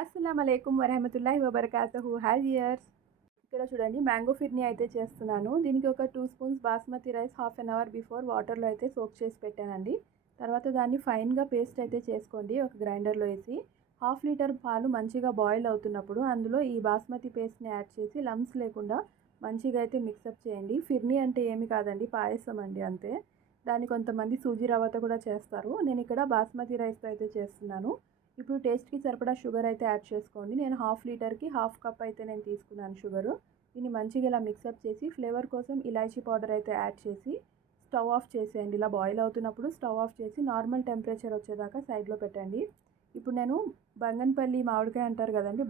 అస్సలాము అలైకుం వరహమతుల్లాహి వబరకాతుహు. Hi viewers, ఇక్కడ చూడండి మ్యాంగో ఫిర్నీ అయితే చేస్తున్నాను. దీనికి ఒక 2 spoons basmati rice half an hour before వాటర్లో అయితే సోక్ చేసి పెట్టానండి. తర్వాత దాన్ని ఫైన్గా పేస్ట్ అయితే చేసుకోండి ఒక గ్రైండర్లో వేసి. హాఫ్ లీటర్ పాలు మంచిగా బాయిల్ అవుతున్నప్పుడు అందులో ఈ బాస్మతి పేస్ట్ని యాడ్ చేసి లమ్స్ లేకుండా మంచిగా అయితే మిక్సప్ చేయండి. ఫిర్నీ అంటే ఏమి కాదండి, పాయసం అండి అంతే. దాన్ని కొంతమంది సూజీ రవ్వతో కూడా చేస్తారు. నేను ఇక్కడ బాస్మతి రైస్తో అయితే చేస్తున్నాను. ఇప్పుడు టేస్ట్కి సరిపడా షుగర్ అయితే యాడ్ చేసుకోండి. నేను హాఫ్ లీటర్కి హాఫ్ కప్ అయితే నేను తీసుకున్నాను షుగరు. దీన్ని మంచిగా ఇలా మిక్సప్ చేసి ఫ్లేవర్ కోసం ఇలాచీ పౌడర్ అయితే యాడ్ చేసి స్టవ్ ఆఫ్ చేసేయండి. ఇలా బాయిల్ అవుతున్నప్పుడు స్టవ్ ఆఫ్ చేసి నార్మల్ టెంపరేచర్ వచ్చేదాకా సైడ్లో పెట్టండి. ఇప్పుడు నేను బంగన్పల్లి మామిడికాయ అంటారు కదండి,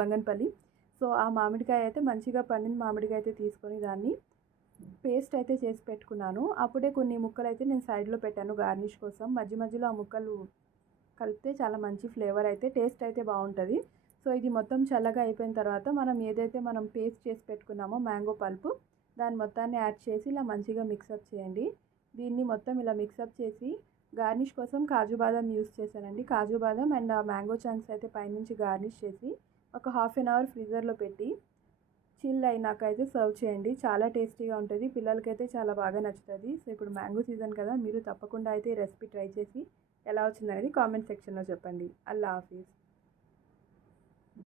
బంగన్పల్లి. సో ఆ మామిడికాయ అయితే మంచిగా పండిన మామిడికాయ అయితే తీసుకొని దాన్ని పేస్ట్ అయితే చేసి పెట్టుకున్నాను. అప్పుడే కొన్ని ముక్కలు అయితే నేను సైడ్లో పెట్టాను గార్నిష్ కోసం. మధ్య మధ్యలో ఆ ముక్కలు కలిపితే చాలా మంచి ఫ్లేవర్ అయితే టేస్ట్ అయితే బాగుంటుంది. సో ఇది మొత్తం చల్లగా అయిపోయిన తర్వాత మనం పేస్ట్ చేసి పెట్టుకున్నామో మ్యాంగో పల్పు, దాన్ని మొత్తాన్ని యాడ్ చేసి ఇలా మంచిగా మిక్సప్ చేయండి. దీన్ని మొత్తం ఇలా మిక్సప్ చేసి గార్నిష్ కోసం కాజు బాదం యూస్ చేశానండి. కాజు బాదం అండ్ ఆ మ్యాంగో చంక్స్ అయితే పైనుంచి గార్నిష్ చేసి ఒక హాఫ్ అన్ అవర్ ఫ్రీజర్లో పెట్టి చిల్ అయినాక అయితే సర్వ్ చేయండి. చాలా టేస్టీగా ఉంటుంది, పిల్లలకైతే చాలా బాగా నచ్చుతుంది. సో ఇప్పుడు మ్యాంగో సీజన్ కదా, మీరు తప్పకుండా అయితే ఈ రెసిపీ ట్రై చేసి ఎలా వచ్చిందనేది కామెంట్ సెక్షన్లో చెప్పండి. అల్లా హాఫీజ్.